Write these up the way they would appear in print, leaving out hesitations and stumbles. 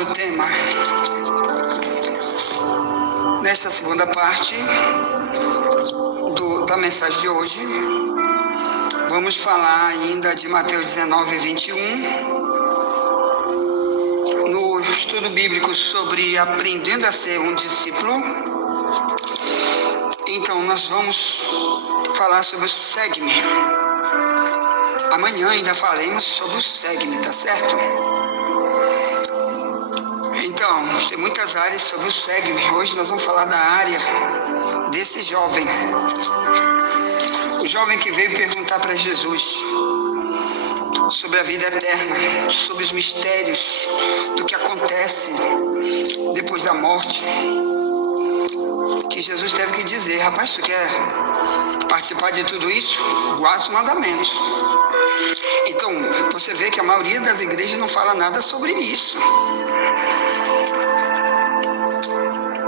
para o tema. Nesta segunda parte da mensagem de hoje, vamos falar ainda de Mateus 19, 21, no estudo bíblico sobre aprendendo a ser um discípulo. Então, nós vamos falar sobre o segue-me. Amanhã ainda falaremos sobre o segue-me, tá certo? Então, tem muitas áreas sobre o segue-me. Hoje nós vamos falar da área desse jovem. O jovem que veio perguntar para Jesus sobre a vida eterna, sobre os mistérios do que acontece depois da morte. Que Jesus teve que dizer: rapaz, tu quer participar de tudo isso? Guarda os mandamentos. Então, você vê que a maioria das igrejas não fala nada sobre isso.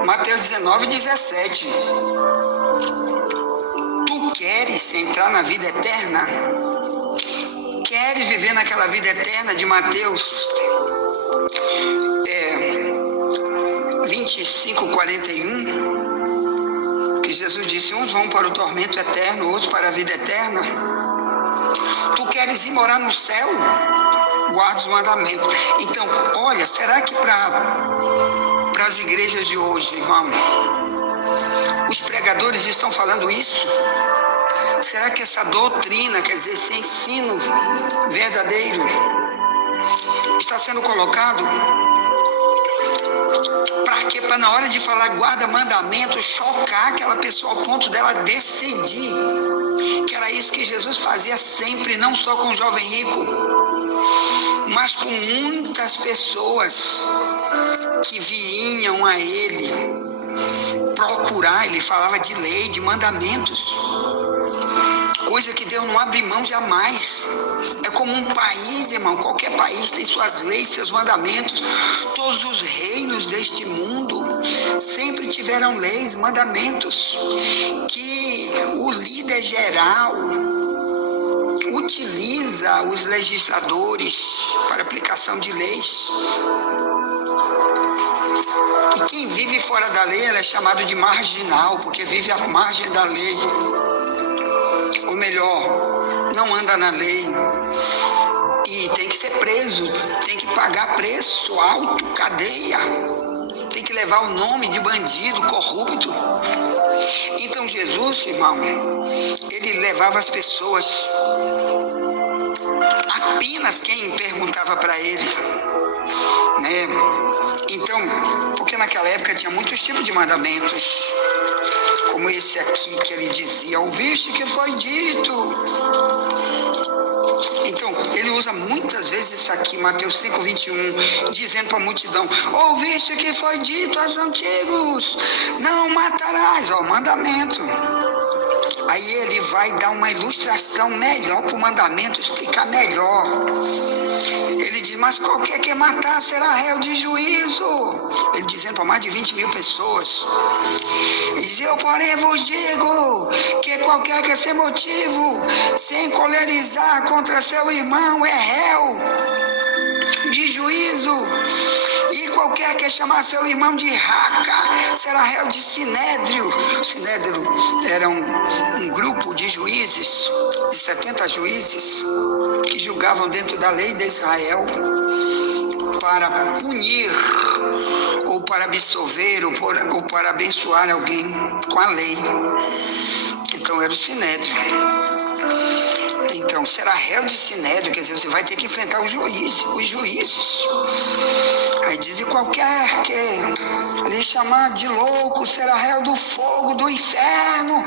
Mateus 19, 17. Tu queres entrar na vida eterna? Queres viver naquela vida eterna de Mateus 25, 41? Que Jesus disse: uns vão para o tormento eterno, outros para a vida eterna. Tu queres ir morar no céu? Guarda os mandamentos. Então, olha, será que para as igrejas de hoje, irmão, os pregadores estão falando isso? Será que essa doutrina, quer dizer, esse ensino verdadeiro, está sendo colocado? Para quê? Para na hora de falar guarda mandamento, chocar aquela pessoa ao ponto dela decidir que era isso que Jesus fazia sempre, não só com o jovem rico, mas com muitas pessoas que vinham a ele procurar. Ele falava de lei, de mandamentos, coisa que Deus não abre mão jamais. É como um país, irmão, qualquer país tem suas leis, seus mandamentos. Todos os reinos deste mundo sempre tiveram leis, mandamentos, que o líder geral utiliza os legisladores para aplicação de leis. E quem vive fora da lei, ela é chamado de marginal, porque vive à margem da lei. Ou melhor, não anda na lei. E tem que ser preso, tem que pagar preço alto, cadeia. Tem que levar o nome de bandido, corrupto. Então Jesus, irmão, ele levava as pessoas, apenas quem perguntava para ele, né? Então, porque naquela época tinha muitos tipos de mandamentos, como esse aqui que ele dizia: ouviste que foi dito. Então, ele usa muitas vezes isso aqui, Mateus 5, 21, dizendo para a multidão: ouviste que foi dito aos antigos, não matarás, ó, mandamento. Aí ele vai dar uma ilustração melhor para o mandamento, explicar melhor. Ele diz: mas qualquer que matar será réu de juízo. Ele dizendo para mais de 20 mil pessoas. Ele diz: eu porém vos digo que qualquer que sem motivo se encolerizar contra seu irmão é réu de juízo. E qualquer que chamar seu irmão de raca será réu de sinédrio. O sinédrio era um grupo de juízes, de 70 juízes, que julgavam dentro da lei de Israel para punir, ou para absolver, ou para abençoar alguém com a lei. Então era o sinédrio. Então, será réu de sinédrio, quer dizer, você vai ter que enfrentar os juízes. Aí diz: e qualquer que lhe chamar de louco será réu do fogo do inferno.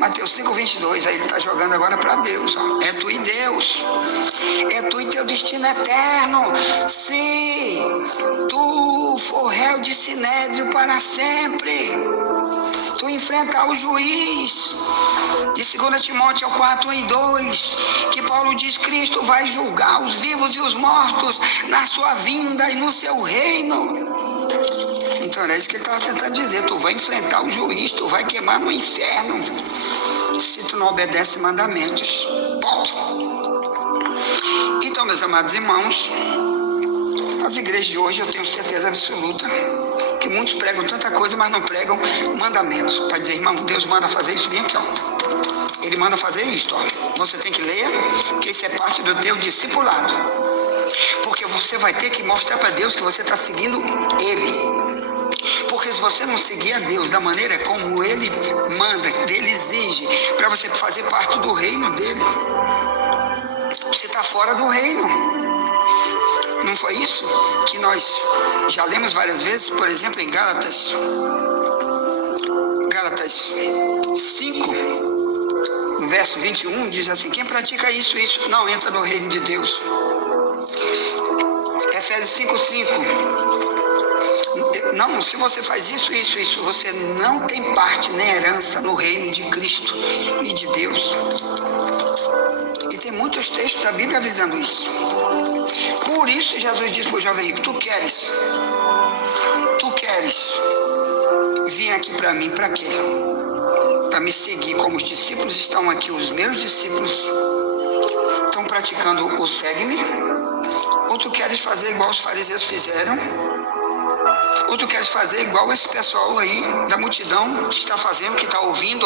Mateus 5, 22. Aí ele está jogando agora para Deus, ó. É tu e Deus, é tu e teu destino eterno. Se tu for réu de sinédrio para sempre, tu enfrentar o juiz. De 2 Timóteo 4, 1 e 2, que Paulo diz: Cristo vai julgar os vivos e os mortos na sua vinda e no seu reino. Então era isso que ele estava tentando dizer: tu vai enfrentar o juiz, tu vai queimar no inferno se tu não obedece mandamentos. Ponto. Então, meus amados irmãos, As igrejas de hoje, eu tenho certeza absoluta que muitos pregam tanta coisa, mas não pregam mandamentos. Para dizer, irmão, Deus manda fazer isso, bem aqui, ó. Ele manda fazer isto, ó. Você tem que ler, que isso é parte do teu discipulado. Porque você vai ter que mostrar para Deus que você está seguindo Ele. Porque se você não seguir a Deus da maneira como Ele manda, Ele exige, para você fazer parte do reino dEle, você está fora do reino. Não foi isso que nós já lemos várias vezes, por exemplo, em Gálatas 5, no verso 21, diz assim: quem pratica isso não entra no reino de Deus. Efésios 5:5, não, se você faz isso, você não tem parte nem herança no reino de Cristo e de Deus. E tem muitos textos da Bíblia avisando isso. Por isso Jesus disse para o jovem rico: tu queres vir aqui para mim, para quê? Para me seguir como os discípulos estão aqui, os meus discípulos estão praticando o segue-me? Ou tu queres fazer igual os fariseus fizeram? Ou tu queres fazer igual esse pessoal aí da multidão que está fazendo, que está ouvindo,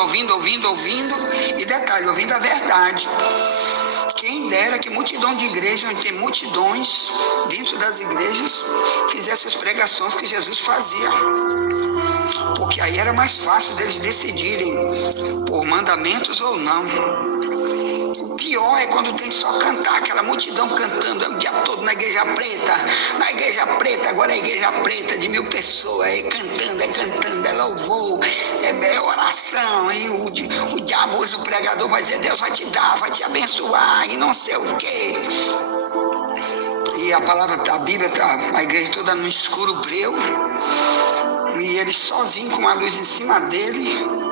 e detalhe, ouvindo a verdade. Quem dera que multidão de igrejas, onde tem multidões dentro das igrejas, fizesse as pregações que Jesus fazia. Porque aí era mais fácil deles decidirem por mandamentos ou não. O pior é quando tem só cantar, aquela multidão cantando o dia todo na igreja preta, agora é a igreja preta de 1000 pessoas, é cantando, é louvor, é oração, e o diabo usa o pregador para dizer: Deus vai te dar, vai te abençoar, e não sei o quê. E a palavra da Bíblia está a igreja toda no escuro breu, e ele sozinho com a luz em cima dele.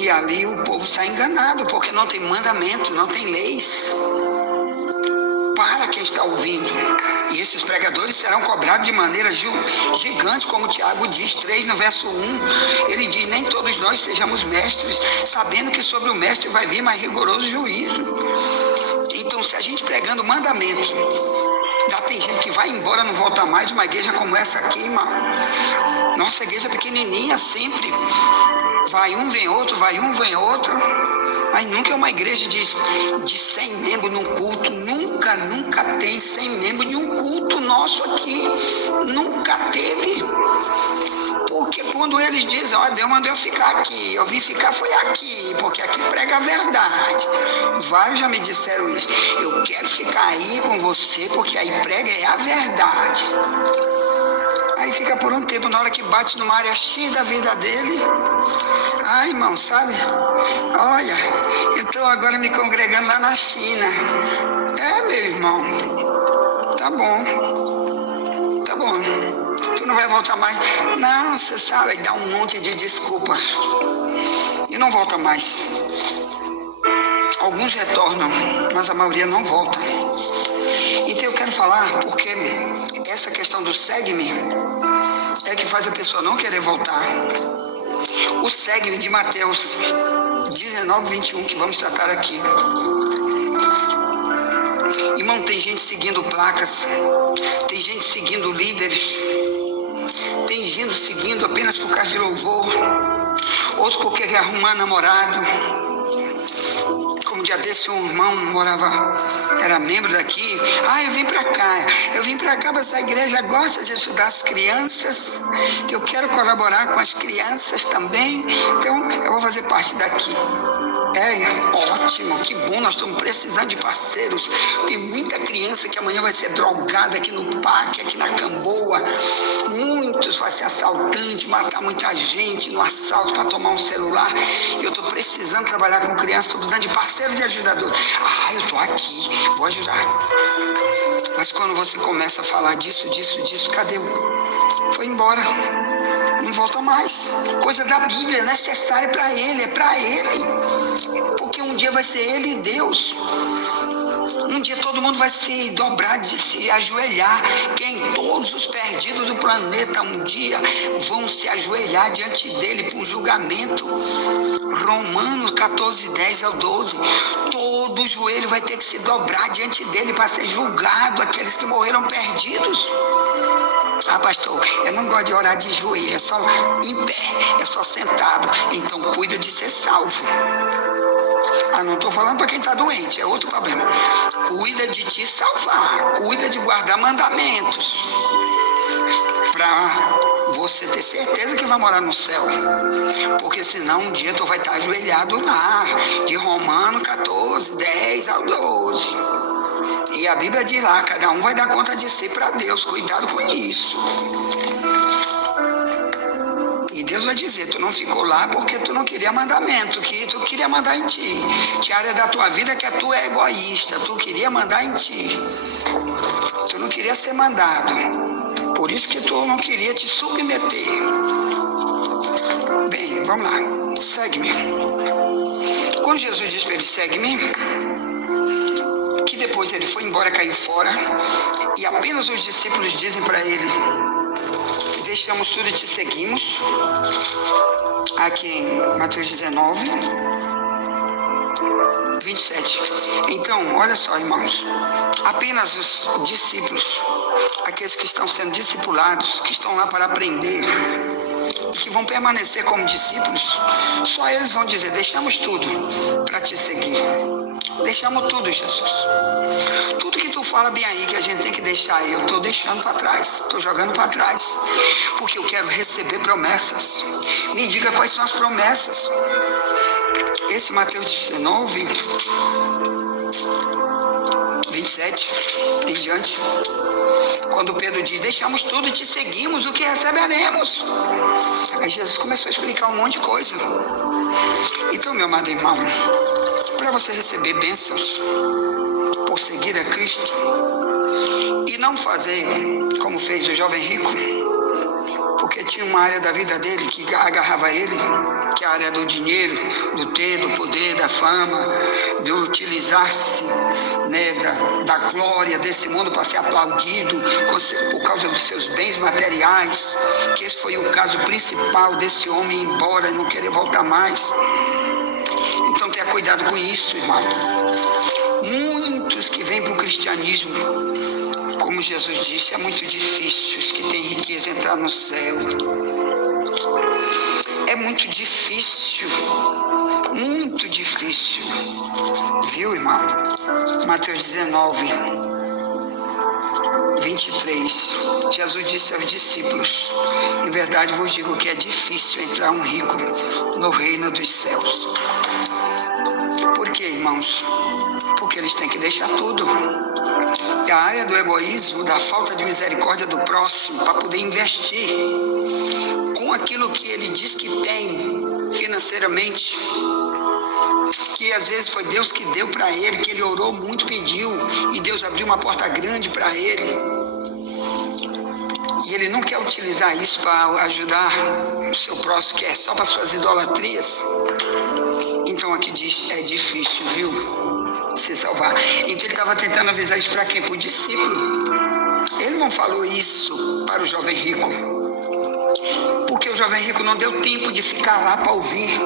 E ali o povo sai enganado, porque não tem mandamento, não tem leis para quem está ouvindo. E esses pregadores serão cobrados de maneira gigante, como Tiago diz, 3 no verso 1. Ele diz: nem todos nós sejamos mestres, sabendo que sobre o mestre vai vir mais rigoroso juízo. Então, se a gente pregando mandamento, já tem gente que vai embora, não volta mais. Uma igreja como essa aqui, irmão, nossa igreja pequenininha, sempre vai um, vem outro, mas nunca é uma igreja de 100 membros num culto. Nunca tem 100 membros de um culto nosso aqui, nunca teve. Porque quando eles dizem: ó, Deus mandou eu ficar aqui, eu vim ficar foi aqui, porque aqui prega a verdade. Vários já me disseram isso: eu quero ficar aí com você, porque aí prega é a verdade. Aí fica por um tempo, na hora que bate numa área X da vida dele, ai, irmão, sabe? Olha, eu estou agora me congregando lá na China. É, meu irmão, tá bom, tu não vai voltar mais. Não, você sabe, dá um monte de desculpas e não volta mais. Alguns retornam, mas a maioria não volta. Então eu quero falar, porque essa questão do segue-me é que faz a pessoa não querer voltar. O segue-me de Mateus 19:21, que vamos tratar aqui. Irmão, tem gente seguindo placas, tem gente seguindo líderes, tem gente seguindo apenas por causa de louvor, outros porque quer arrumar namorado. Como um dia desse, um irmão era membro daqui. Eu vim para cá, mas a igreja gosta de ajudar as crianças, eu quero colaborar com as crianças também, então eu vou fazer parte daqui. Ótimo, que bom, nós estamos precisando de parceiros. Tem muita criança que amanhã vai ser drogada aqui no parque, aqui na Camboa. Muitos vai ser assaltante, matar muita gente no assalto para tomar um celular. E eu estou precisando trabalhar com crianças, estou precisando de parceiro de ajudador. Eu estou aqui, vou ajudar. Mas quando você começa a falar disso, cadê? Foi embora. Não volta mais. Coisa da Bíblia, é necessária para ele, é para ele. Porque um dia vai ser ele e Deus. Um dia todo mundo vai se dobrar, de se ajoelhar. Quem? Todos os perdidos do planeta um dia vão se ajoelhar diante dele para um julgamento. Romanos 14, 10 ao 12. Todo joelho vai ter que se dobrar diante dele para ser julgado, aqueles que morreram perdidos. Ah, pastor, eu não gosto de orar de joelho, é só em pé, é só sentado. Então cuida de ser salvo. Ah, não estou falando para quem está doente, é outro problema. Cuida de te salvar, cuida de guardar mandamentos, para você ter certeza que vai morar no céu. Porque senão um dia tu vai estar ajoelhado lá, de Romanos 14, 10 ao 12. E a Bíblia diz lá, cada um vai dar conta de si para Deus, cuidado com isso. E Deus vai dizer, tu não ficou lá porque tu não queria mandamento, que tu queria mandar em ti. Tinha área da tua vida que tu é egoísta, tu queria mandar em ti. Tu não queria ser mandado. Por isso que tu não queria te submeter. Bem, vamos lá, segue-me. Quando Jesus disse para ele, segue-me, que depois ele foi embora, caiu fora, e apenas os discípulos dizem para ele, deixamos tudo e te seguimos. Aqui em Mateus 19, 27. Então, olha só, irmãos, apenas os discípulos, aqueles que estão sendo discipulados, que estão lá para aprender, e que vão permanecer como discípulos, só eles vão dizer, deixamos tudo para te seguir. Deixamos tudo, Jesus. Tudo que tu fala bem aí, que a gente tem que deixar, eu estou deixando para trás, estou jogando para trás, porque eu quero receber promessas. Me diga quais são as promessas. Esse Mateus 19, 27 em diante, quando Pedro diz, deixamos tudo e te seguimos, o que receberemos? Aí Jesus começou a explicar um monte de coisa. Então, meu amado irmão, para você receber bênçãos por seguir a Cristo e não fazer como fez o jovem rico, porque tinha uma área da vida dele que agarrava ele, que é a área do dinheiro, do ter, do poder, da fama, de utilizar-se, né, da glória desse mundo para ser aplaudido por causa dos seus bens materiais, que esse foi o caso principal desse homem ir embora e não querer voltar mais. Então tenha cuidado com isso, irmão. Muitos que vêm para o cristianismo, como Jesus disse, é muito difícil os que têm riqueza entrar no céu. É muito difícil, viu, irmão? Mateus 19, 23, Jesus disse aos discípulos, em verdade vos digo que é difícil entrar um rico no reino dos céus. Por quê, irmãos? Porque eles têm que deixar tudo. E a área do egoísmo, da falta de misericórdia do próximo, para poder investir com aquilo que ele diz que tem financeiramente, que às vezes foi Deus que deu para ele, que ele orou muito, pediu, e Deus abriu uma porta grande para ele. E ele não quer utilizar isso para ajudar o seu próximo, que é só para suas idolatrias. Então aqui diz, é difícil, viu, se salvar. Então ele estava tentando avisar isso para quem? Para o discípulo. Ele não falou isso para o jovem rico, porque o jovem rico não deu tempo de ficar lá para ouvir,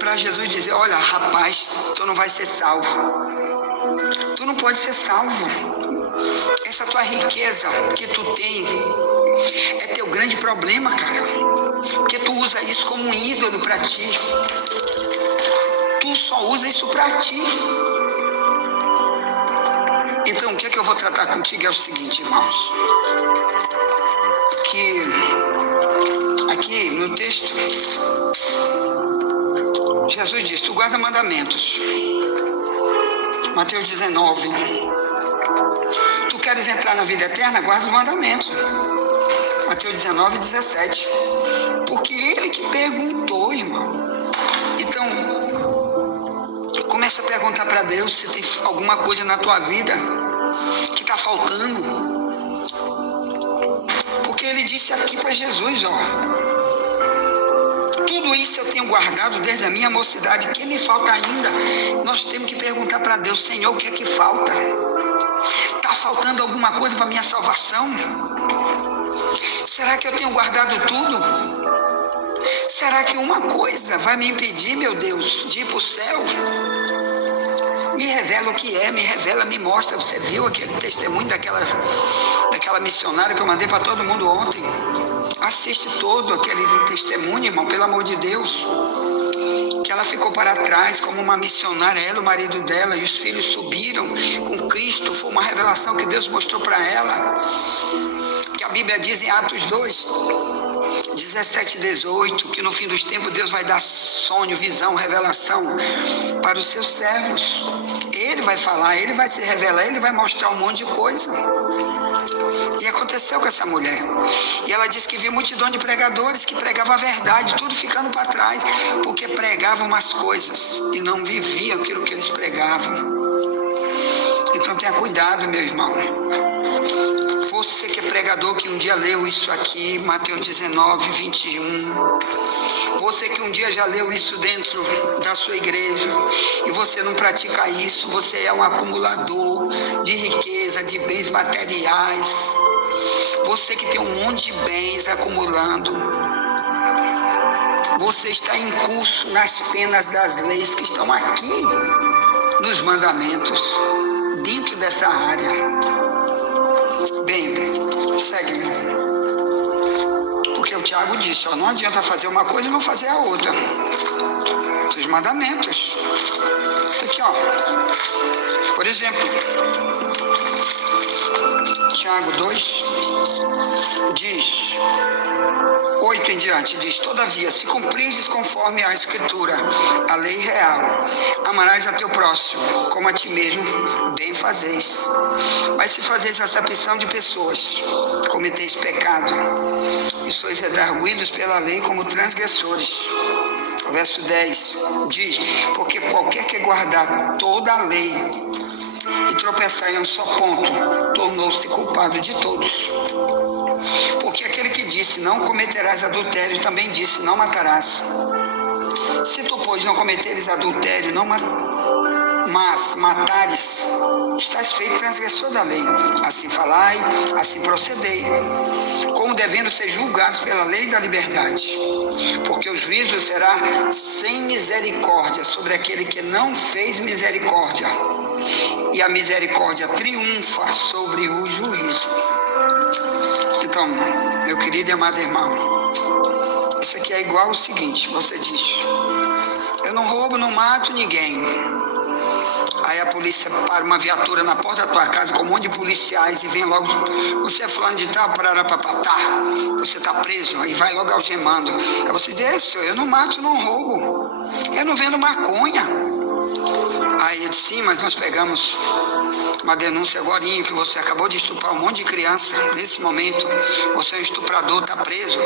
para Jesus dizer, olha rapaz, tu não vai ser salvo, tu não pode ser salvo, essa tua riqueza que tu tem é teu grande problema, cara, porque tu usa isso como um ídolo para ti, tu só usa isso para ti. Então o que é que eu vou tratar contigo é o seguinte, irmãos, que aqui no texto Jesus diz, tu guarda mandamentos. Mateus 19, tu queres entrar na vida eterna? Guarda os mandamentos. Mateus 19, 17, porque ele que perguntou, irmão. Então começa a perguntar para Deus se tem alguma coisa na tua vida que está faltando, porque ele disse aqui para Jesus, ó, tudo isso eu tenho guardado desde a minha mocidade, o que me falta ainda? Nós temos que perguntar para Deus, Senhor, o que é que falta? Está faltando alguma coisa para a minha salvação? guardado tudo? Será que uma coisa vai me impedir, meu Deus, de ir para o céu? Me revela o que é, me revela, me mostra. Você viu aquele testemunho daquela missionária que eu mandei para todo mundo ontem? Assiste todo aquele testemunho, irmão, pelo amor de Deus. Que ela ficou para trás como uma missionária, ela, o marido dela e os filhos subiram com Cristo. Foi uma revelação que Deus mostrou para ela. Que a Bíblia diz em Atos 2, 17 e 18, que no fim dos tempos Deus vai dar sonho, visão, revelação para os seus servos. Ele vai falar, ele vai se revelar, ele vai mostrar um monte de coisa. E aconteceu com essa mulher. E ela disse que viu multidão de pregadores que pregavam a verdade, tudo ficando para trás, porque pregavam umas coisas e não viviam aquilo que eles pregavam. Então tenha cuidado, meu irmão. Você que é pregador, que um dia leu isso aqui, Mateus 19, 21. Você que um dia já leu isso dentro da sua igreja e você não pratica isso, você é um acumulador de riqueza, de bens materiais. Você que tem um monte de bens acumulando. Você está em curso nas penas das leis que estão aqui nos mandamentos, dentro dessa área. Bem, segue. Porque o Tiago disse, não adianta fazer uma coisa e não fazer a outra. Os mandamentos. Aqui, por exemplo, Tiago 2 diz, 8 em diante, diz: todavia, se cumprides conforme a Escritura, a lei real, amarás a teu próximo, como a ti mesmo, bem fazeis. Mas se fazeis acepção de pessoas, cometeis pecado, e sois redarguidos pela lei como transgressores. O verso 10 diz: porque qualquer que guardar toda a lei e tropeçar em um só ponto, tornou-se culpado de todos. Porque aquele que disse, não cometerás adultério, também disse, não matarás. Se tu, pois, não cometeres adultério, mas matares, estás feito transgressor da lei. Assim falai, assim procedei, como devendo ser julgados pela lei da liberdade. Porque o juízo será sem misericórdia sobre aquele que não fez misericórdia, e a misericórdia triunfa sobre o juízo. Então, meu querido e amado irmão, isso aqui é igual ao seguinte: você diz, eu não roubo, não mato ninguém. Aí a polícia para uma viatura na porta da tua casa com um monte de policiais e vem logo, você é fulano de tal, pararapapatá, você está preso, aí vai logo algemando. Aí você diz, eu não mato, não roubo, eu não vendo maconha. Aí ele disse, sim, mas nós pegamos uma denúncia agora que você acabou de estuprar um monte de criança. Nesse momento, você é um estuprador, está preso,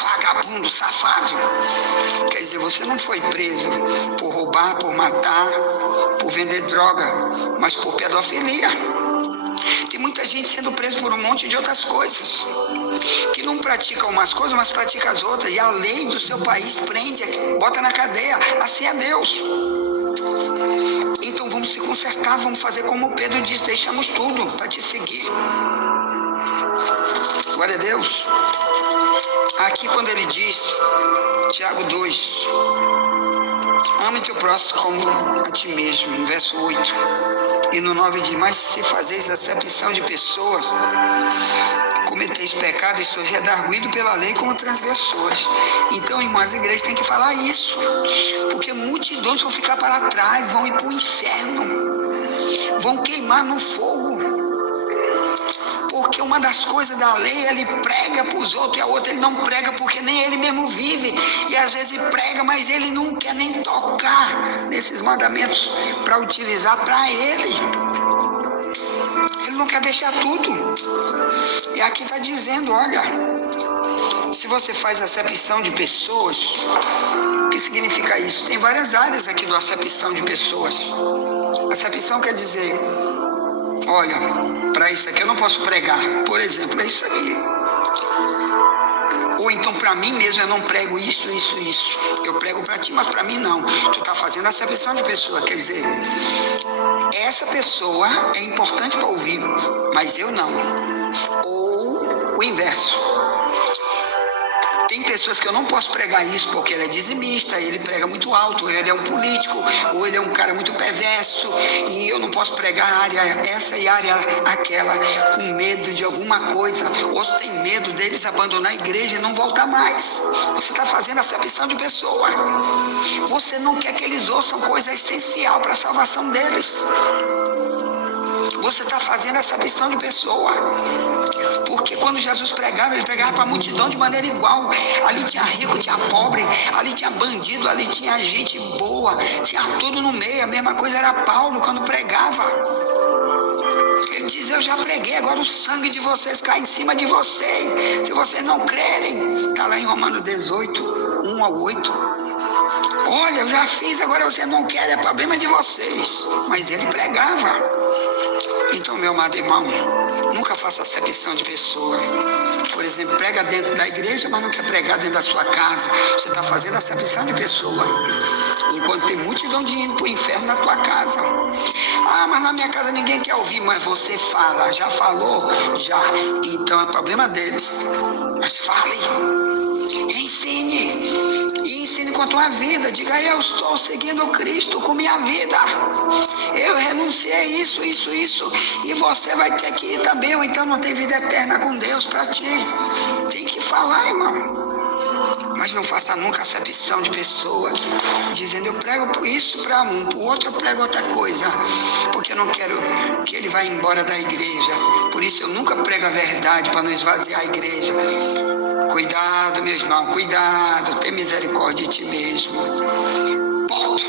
vagabundo, safado. Quer dizer, você não foi preso por roubar, por matar, por vender droga, mas por pedofilia. Tem muita gente sendo presa por um monte de outras coisas, que não pratica umas coisas, mas pratica as outras. E a lei do seu país prende, bota na cadeia. Assim é Deus. Então vamos se consertar, vamos fazer como Pedro diz, deixamos tudo para te seguir. Glória a Deus. Aqui quando ele diz, Tiago 2, ame teu próximo como a ti mesmo, no verso 8. E no 9 diz, mas se fazeis acepção de pessoas, cometeis pecado e sois redarguidos pela lei como transgressores. Então, irmãs, as igrejas têm que falar isso, porque multidões vão ficar para trás, vão ir para o inferno, vão queimar no fogo. Porque uma das coisas da lei, ele prega para os outros, e a outra ele não prega porque nem ele mesmo vive. E às vezes prega, mas ele não quer nem tocar nesses mandamentos para utilizar para ele. Ele não quer deixar tudo. E aqui está dizendo, olha, se você faz acepção de pessoas, o que significa isso? Tem várias áreas aqui do acepção de pessoas. Acepção quer dizer, olha, para isso aqui eu não posso pregar, por exemplo, é isso aqui. Ou então para mim mesmo eu não prego isso. Eu prego para ti, mas para mim não. Tu está fazendo acepção de pessoa, quer dizer, essa pessoa é importante para ouvir, mas eu não. Ou o inverso. pessoas que eu não posso pregar isso porque ele é dizimista, ele prega muito alto, ou ele é um político, ou ele é um cara muito perverso, e eu não posso pregar área essa e área aquela, com medo de alguma coisa. Outros têm medo deles abandonar a igreja e não voltar mais. Você está fazendo acepção de pessoa. Você não quer que eles ouçam coisa essencial para a salvação deles. Você está fazendo acepção de pessoa. Porque quando Jesus pregava, ele pregava para a multidão de maneira igual. Ali tinha rico, tinha pobre, ali tinha bandido, ali tinha gente boa, tinha tudo no meio. A mesma coisa era Paulo quando pregava. Ele diz: eu já preguei, agora o sangue de vocês cai em cima de vocês. Se vocês não crerem, está lá em Romanos 18, 1 ao 8. Olha, eu já fiz, agora vocês não querem, é problema de vocês. Mas ele pregava. Então, meu amado irmão, nunca faça acepção de pessoa. Por exemplo, prega dentro da igreja, mas não quer pregar dentro da sua casa. Você está fazendo acepção de pessoa. Enquanto tem multidão de indo para o inferno na tua casa. Ah, mas na minha casa ninguém quer ouvir. Mas você fala. Já falou? Já. Então é problema deles. Mas fale. Ensine. E ensine com a tua vida. Diga: eu estou seguindo Cristo com minha vida. Eu renunciei isso. E você vai ter que ir também. Ou então não tem vida eterna com Deus para ti. Tem que falar, irmão. Mas não faça nunca acepção de pessoa, dizendo: eu prego isso para um, para o outro eu prego outra coisa, porque eu não quero que ele vá embora da igreja. Por isso eu nunca prego a verdade para não esvaziar a igreja. Cuidado, meu irmão, cuidado, tenha misericórdia de ti mesmo. Ponto.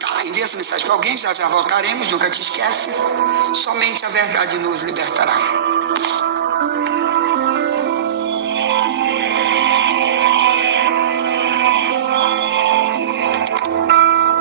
Tá, envia essa mensagem para alguém, já voltaremos, nunca te esquece. Somente a verdade nos libertará.